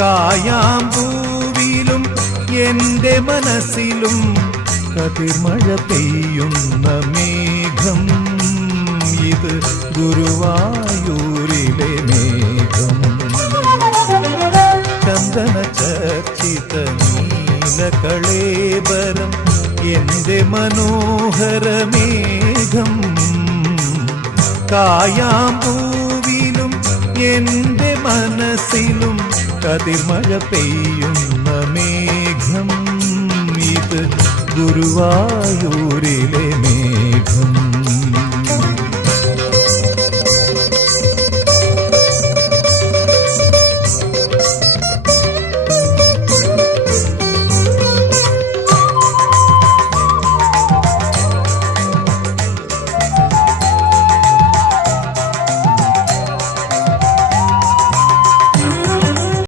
കായാമ്പൂവിലും എന്റെ മനസ്സിലും കതിർമഴ പെയ്യുന്ന മേഘം. ഇത് ഗുരുവായൂരിലെ മേഘം. ചന്ദന ചർച്ചിത നീലകളേബരം എന്റെ മനോഹരമേഘം. കായാമ്പൂവിലും എന്റെ മനസ്സിലും കതിർമഴ പെയ്യുന്ന മേഘം. ഇത് ഗുരുവായൂരിലെ മേഘം.